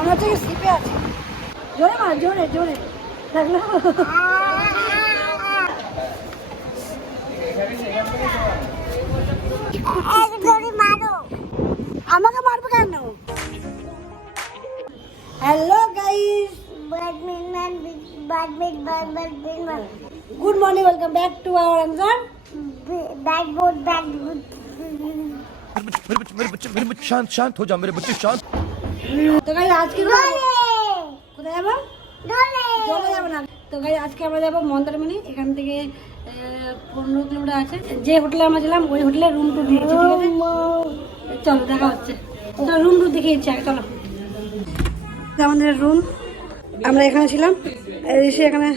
মনে হচ্ছে কি সিপে আছে। জোরে মার, জোরে জোরে লাগলো। আমাকে মারবে কেন? Hello guys, good morning, welcome back to our answer. मेरे बच्चे शांत शांत हो जाओ मेरे बच्चे शांत। তো গাইস আজকে কোথায় যাবো? চলে যাবো না। তো গাইস আজকে আমরা যাবো মন্দারমণি। এখান থেকে 15 কিলোমিটার আছে। যে হোটেলে আমরা ছিলাম ওই হোটেলে রুম টু দিয়েছি, ঠিক আছে? চলো দেখা হচ্ছে। তো রুম টু দেখিয়েছি আগে, চলো। আমাদের রুম, আমরা এখানে ছিলাম। এসে এখানে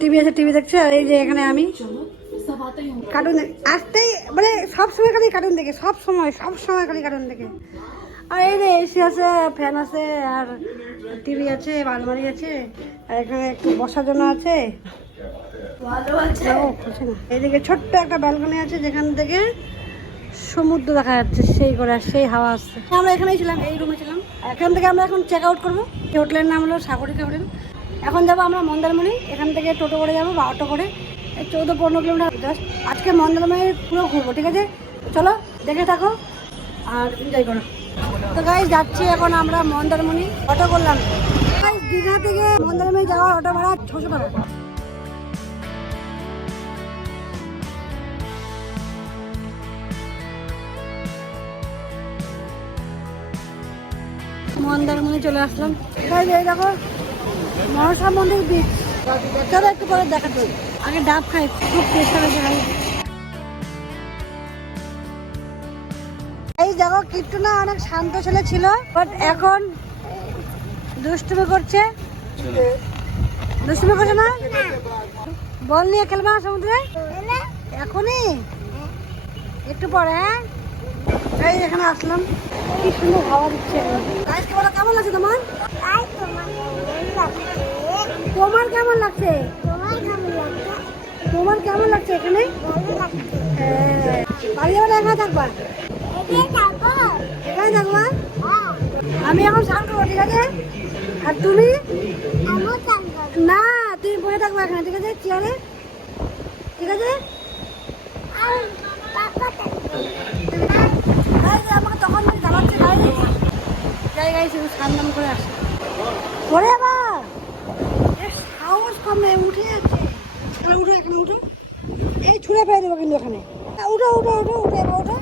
টিভি আছে, টিভি দেখছে। আর এই যে এখানে আমি কার্টুন আসতেই মানে সবসময় খালি কার্টুন দেখে, সব সময় খালি কার্টুন দেখে। আর এই যে এসি আছে, ফ্যান আছে, আর টিভি আছে, আলমারি আছে, আর এখানে একটু বসার জন্য আছে। এইদিকে ছোট্ট একটা ব্যালকনি আছে যেখান থেকে সমুদ্র দেখা যাচ্ছে, সেই করে সেই হাওয়া আসছে। আমরা এখানেই ছিলাম, এই রুমে ছিলাম। এখান থেকে আমরা এখন চেক আউট করবো। এই হোটেলের নাম হলো সাগরিকা হোটেল। এখন যাবো আমরা মন্দারমণি। এখান থেকে টোটো করে যাবো বা অটো করে, 14-15 কিলোমিটার জাস্ট। আজকে মন্দারমণি পুরো ঘুরবো, ঠিক আছে? চলো দেখে থাকো আর এনজয় করো। তো গাইস যাচ্ছি এখন আমরা মন্দারমণি। অটো করলাম। দীঘা থেকে মন্দারমণি যাওয়ার অটো ভাড়া 600 টাকা। মন্দারমণি চলে আসলাম। এই দেখো মনসা মন্দির বিচ। চলো একটু পরে দেখাচ্ছি, আগে ডাব খাই, খুব টেস্ট হয়েছে ভাই। এই দেখো কিট্টু না অনেক শান্ত ছেলে ছিল, বাট এখন দুষ্টুমি করছে। দুষ্টুমি করছে না? বল নিয়ে খেলবা সমুদ্রে এখনই, একটু পরে। হ্যাঁ এই এখানে আসলাম, কি সুন্দর হাওয়া দিচ্ছে। আজকে বলো কেমন লাগছে তোমার? তোমার কেমন লাগছে? তোমার কেমন লাগছে এখানে? বাড়ি যাবে না, এখানে থাকবা? এখানে থাকবা? আমি এখন স্নান করবো, ঠিক আছে? আর তুমি? না, তুমি বসে থাকবা এখানে, ঠিক আছে? চেয়ারে, ঠিক আছে? আমাকে তখন জানাচ্ছে গাড়ি জায়গায় শুধু স্নান করে আসে পরে আবার সাহস কম নেই, উঠে যাচ্ছে। উঠো, এখানে উঠো, এই ছুঁড়ে ফেলে দেবো কিন্তু এখানে। উঠো উঠো উঠো উঠে এবার উঠো,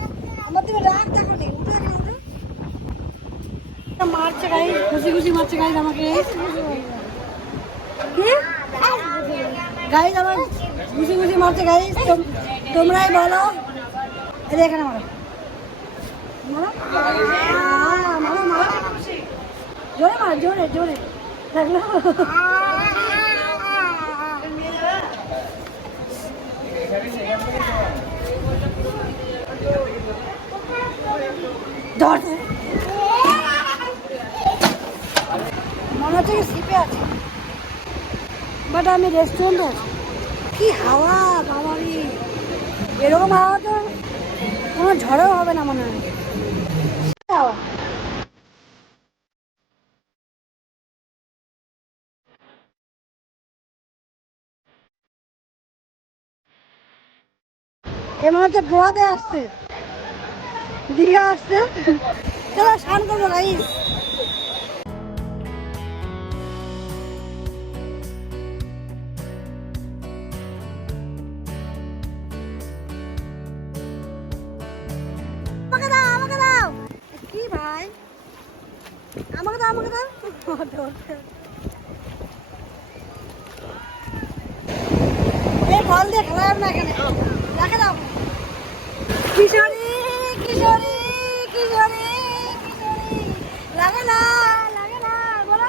আমার তুমি রাগ দেখো নেই। উঠো, এখানে উঠো। মারছে গাড়ি, খুশি খুশি মারছে গাড়ি আমাকে। কি গাড়ি আমার খুশি খুশি মারছে গাড়ি। তোমরাই বলো, এই যে এখানে মারো মারো মারো মারো, জোরে মার, জোরে জোরে লাগলো। মনে হচ্ছে কি সিপে আছে, বাট আমি রেস্টুরেন্টে আছি। কি হাওয়া বাবারি, এরকম হাওয়া তো কোনো ঝড়েও হবে না মনে হয়। হাওয়া এ মনে হচ্ছে গোয়াতে আসছে, দীঘা আসছে। চলো স্নান করবো গাইস। আমাকে দাও, আমাকে দাও। কি ভাই, আমাকে দাও, আমাকে দাও। এই বল দিয়ে খেলা যাবে না এখানে, রাখে দাও। কিশোরী কিশোরী কিশোরী কিশোরী, লাগে না লাগে না, বলো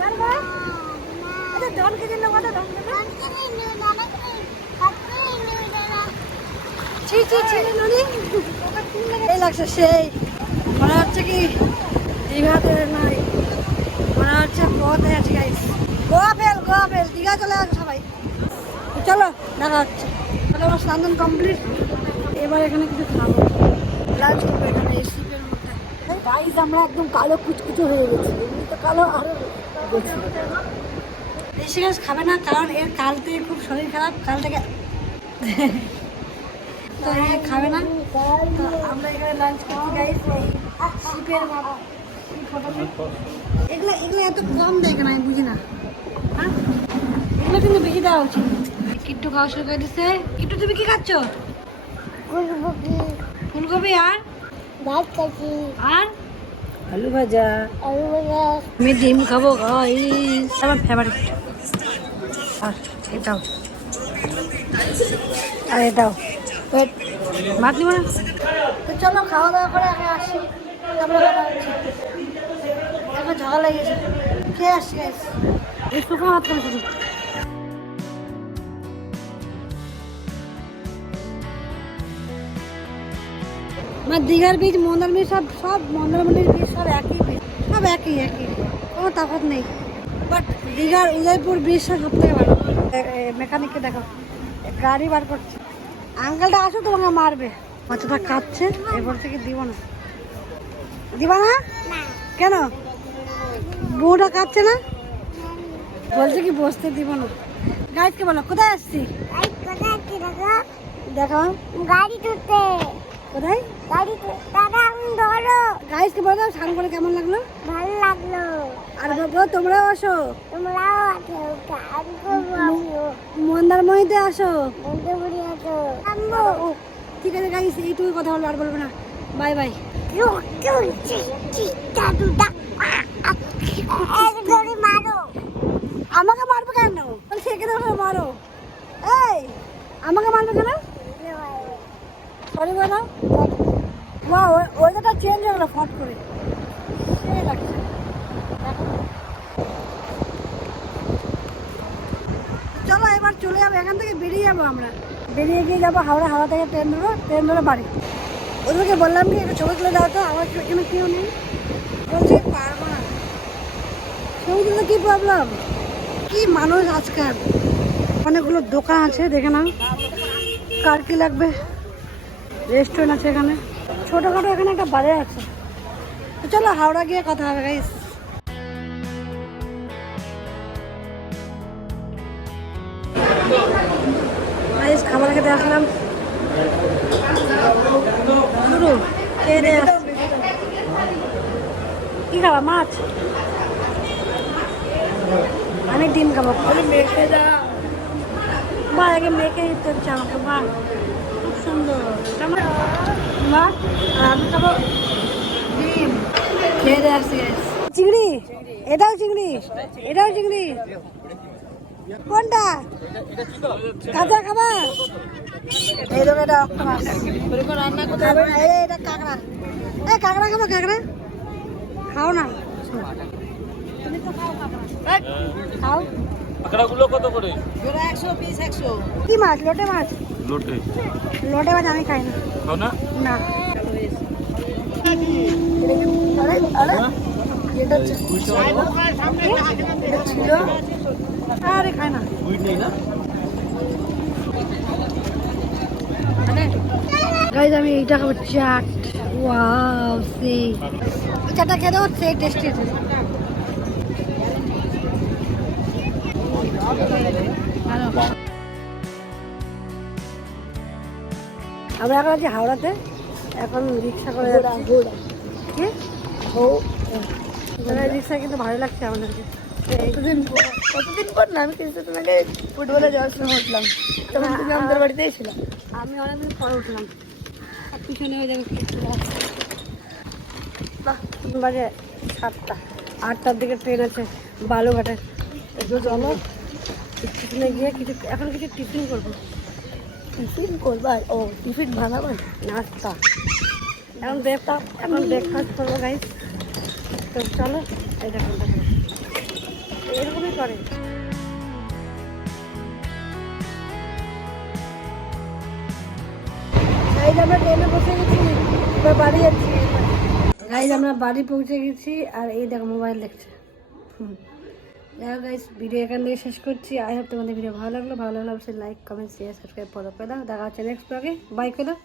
গান বলো। আচ্ছা ধনকে দিন বলো, ধনকে ছি ছি ছি নুনি। এই লাগছে সেই, মনে হচ্ছে কি দীঘাতে নাই, মনে হচ্ছে গোয়াতে আছি গাইস। গোয়া ফেল দীঘা চলে আসে সবাই। চলো দেখা হচ্ছে। তাহলে আমার স্নান কমপ্লিট। এবার এখানে কিছু খাবো, লাঞ্চ করবো এখানে এই শিপের মধ্যে। গাইস আমরা একদম কালো কুচকুচো হয়ে গেছি, এমনি তো কালো আরো ঋষিকেশ খাবে না, কারণ এর কাল থেকে খুব শরীর খারাপ, কাল থেকে তো এ খাবে না। তো আমরা এখানে লাঞ্চ করছি গাইস, এই শিপের এগুলো এগুলো এত কম দেয় কেন আমি বুঝি না, হ্যাঁ এগুলো কিন্তু বেশি দেওয়া উচিত। কিট্টু খাওয়া শুরু করে দিচ্ছে। কিট্টু তুমি কি খাচ্ছ? ফুলকপি আর আর আলু ভাজা। আমি ডিম খাবো গাইস, আমার ফেভারিট। আর এটাও আর এটাও ভাত নিব না। তো চলো খাওয়া দাওয়া করে আগে আসি, তারপরে কথা হচ্ছে। এখন ঝগড়া লেগেছে, খেয়ে আসছি গাইস। এই শুকনো ভাত করে শুধু। আমার দীঘার বীজ, মন্দার বীজ, সব সব মন্দারমণির বীজ সব একই বীজ, সব একই একই, কোনো তফাৎ নেই। বাট দীঘার উদয়পুর বীজটা সব থেকে ভালো। মেকানিককে দেখো, গাড়ি বার করছে। আঙ্কেলটা আসো, তোমাকে মারবে। বাচ্চাটা কাঁদছে, এরপর থেকে দিব না। দিবা না কেন? বউটা কাঁদছে না, বলছে কি বসতে দিব না। গাইডকে বলো কোথায় আসছি, দেখো গাড়ি তুলতে। কোথায় গাড়ি? দাদা আমি ধরো। গাইডকে বলো স্নান করে কেমন লাগলো? ভালো লাগলো। আর বাবা তোমরাও আসো, তোমরাও আসো, মন্দারমণিতে আসো, মন্দারমণি আসো। ঠিক আছে গাইস, এইটুকুই কথা বলবো, আর বলবো না। Bye bye. আমাকে মারবে কেন? সেকে মারো। এই আমাকে মারবে কেন? সরি বলো। ওয়েদারটা চেঞ্জ হয়ে গেলো ফট করে, সেই লাগছে। চলো এবার চলে যাবো, এখান থেকে বেরিয়ে যাবো। আমরা বেরিয়ে গিয়ে যাবো হাওড়া, হাওড়া থেকে ট্রেন ধরবো, ট্রেন ধরে বাড়ি। ওদেরকে বললাম কি একটু ছবি তুলে দাও তো, আমার এখানে কেউ নেই। বলছি পারবো না, ছবি তুলতে কী প্রবলেম? কি মানুষ আজকাল। অনেকগুলো দোকান আছে, দেখে নাও কার কি লাগবে। রেস্টুরেন্ট আছে এখানে, ছোটোখাটো এখানে একটা বাজার আছে। তো চলো হাওড়া গিয়ে কথা হবে গাইস। গাইস খাবার খেতে আসলাম, শুরু খেয়ে দিয়ে আসছি। কি খাবা? মাছ? আমি ডিম খাবো। মেখে যা বা আগে মেখে দিতে হচ্ছে আমাকে। বা খুব সুন্দর। মা আমি খাবো ডিম। খেয়ে দিয়ে আসছি। চিংড়ি, এটাও চিংড়ি, এটাও চিংড়ি। কোনটা কাঁচা খাবার? এই দেখো এটা অক্টোপাস। এটা কাঁকড়া। এই কাঁকড়া খাবো, কাঁকড়া খাও না? তুমি তো খাও কাঁকড়া, খাও। কাঁকড়াগুলো কত করে? 120 100। কি মাছ? লোটে মাছ? লোটে। লোটে মাছ আমি খাই না। খাও না? না। আরে আরে এটা ছিল, আরে খাই না। গাইজ আমি এইটা খাবো, চাট। ওয়াও সেই চাটটা খেতে হচ্ছে টেস্টি। আমরা এখন আছি হাওড়াতে, এখন রিক্সা করে যাচ্ছি। কি রিক্সা কিন্তু ভালো লাগছে আমাদেরকে। কতদিন পর না, আমি কিছুদিন আগে ফুটবলে যাওয়ার সময় উঠলাম, তখন তুমি আমাদের বাড়িতে এসেছিলাম। আমি অনেকদিন পরে উঠলাম। আর পিছনে হয়ে যাবে বাহ, বাজে 7টা, 8টার দিকে ট্রেন আছে বালুঘাটে। একটু চলো স্টেশনে গিয়ে কিছু, এখন কিছু টিফিন করবো। টিফিন করবা? ও টিফিন বানাবো, নাস্তা। এখন ব্রেকফাস্ট করবো গাইস। তো চলো, এই দেখো এরকমই করে। গাইজ আমরা ট্রেনে বসে গেছি, এবার বাড়ি যাচ্ছি। গাইজ আমরা বাড়ি পৌঁছে গেছি, আর এই দেখো মোবাইল দেখছে। যাই হোক গাইজ, ভিডিও এখান থেকে শেষ করছি। আই হোপ তোমাদের ভিডিও ভালো লাগলো অবশ্যই লাইক কমেন্ট শেয়ার সাবস্ক্রাইব করো। দেখা হচ্ছে নেক্সট ব্লগে। বাই করে দাও।